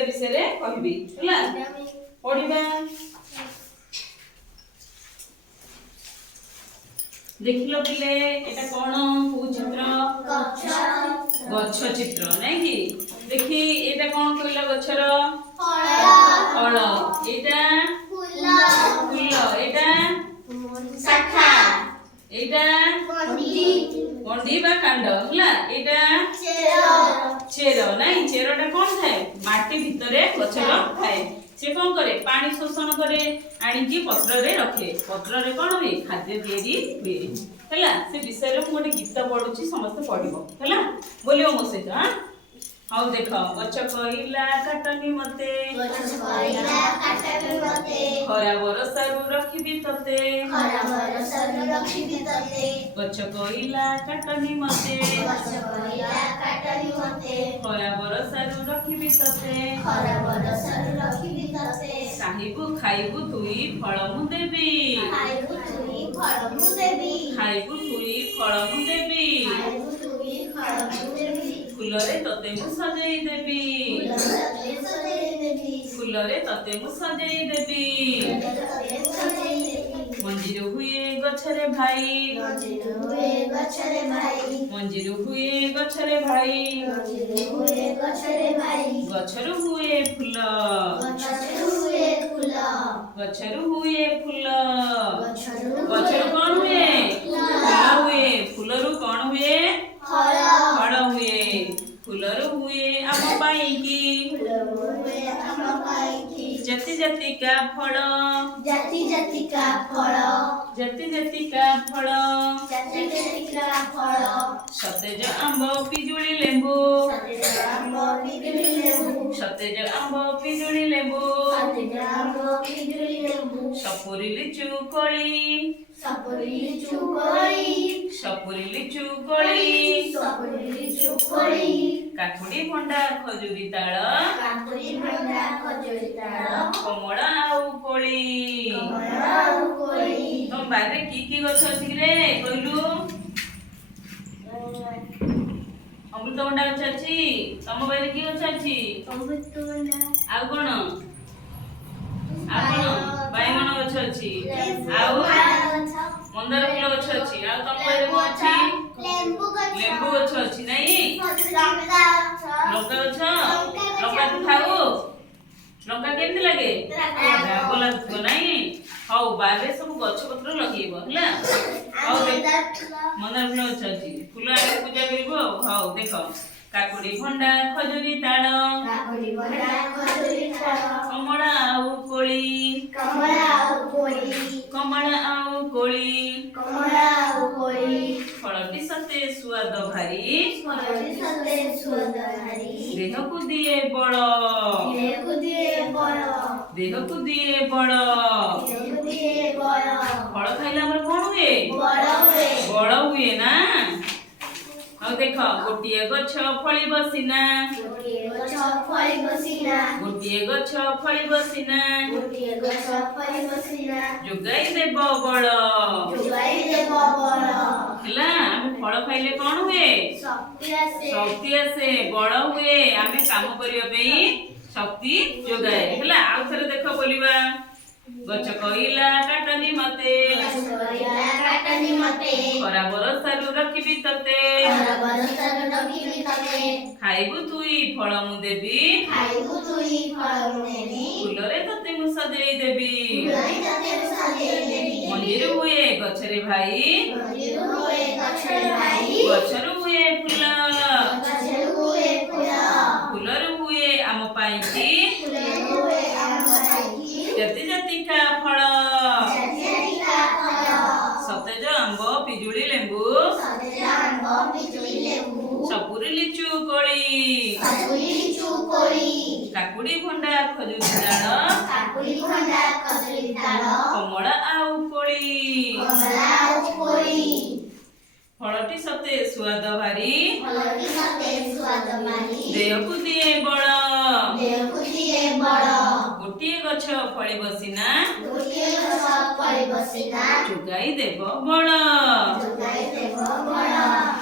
उपकारिता विषय कहबी हला पढ़िबा। देखिल पिले एटा कोन को चित्र गच्छ चित्र नै कि देखि एटा कोन कहला गच्छर फल एटा फूल एटा शाखा एटा कंडी बा कांड हला एटा चेर नै चेरटा कोन थाए माटी भितरे गच्छर थाए से कौन करे पानी शोषण करे आनिकी पत्र रे रखे पत्र रे कोन हुए खाद्य तैयारी हुए हला से विषय रे गोटे गीत पढुची समस्त पढिबो हला बोलियो मो सहित। हां हाउ देखो गच्छ कहिला काटनी मते खरा बरसारु रखिबी तते गच्छ कहिला काटनी मते खरा बरसारु रखिबी तते खाइबु खाइबु तुई फल मु देबी खाइबु तुई फल मु देबी फुलरे तते मु सजाई देबी फुलरे तते मु सजाई देबी मंजिरु हुए गछरे भाई मंजिरु हुए गछरे भाई गछरु हुए फूल गछरु हुए फूल गछरु कोन हुए फूल हुए फूलरु कोन हुए फल हुए फूलरु हुए आम पाई की जति जति का फल जति जति का फल सतेज आंब पिजुली लेंबू सतेज आंब पिजुली लेंबू सपुरी लिचु कोली काकुड़ी भंडा खजुरी ताल कमला आउ कोली तुम बारे की गछ अछि रे कहलु अमृतभंडा गछ अछि तुम बारे की गछ अछि आ कोन बायगण गछ अछि आउ मंदार फूल गछ अछि आ तुम बारे को अछि लेंबू गछ अछि नै लंका गछ लंका तू खाऊ लंका केमति लागे राग लागो नै हाउ बारे सब गछ पत्र लगेबो हला हाउ मंदार फूल गछ अछि फूल आगे पूजा करिवो हाउ देखो काकुड़ी भंडा खजुरी ताल कमला आउ कोली फलटी सते स्वाद भारी देह को दिए बड़ फल खाइला हमर कोन हुए बड़ हुए ना। और देखो गोटिए गछ फली बसिना जुगाई देब बड़ हला हम फल खाइले कोन हुए शक्ति आसे बड़ हुए आमे काम करियो पई शक्ति जोगाए हला आ थरे देखो बोलिबा गछ कहिला काटनी मते खरा बरसारु रखिबी तते खाइबु तुई फल मु देबी फुलरे तते मु सजाई देबी मंदिर हुए गछरे भाई गछरु हुए फूल फुलरु हुए आम पाई की जति जति का फल सतेज आंब पिजुली लेंबू सपुरी लिचु कोली काकुड़ी भंडा खजुरी ताल कमला आउ कोली फलटी सते स्वाद भारी देह को दिए बड़ गोटिए गछ फली बसिना जुगाई देब बड़।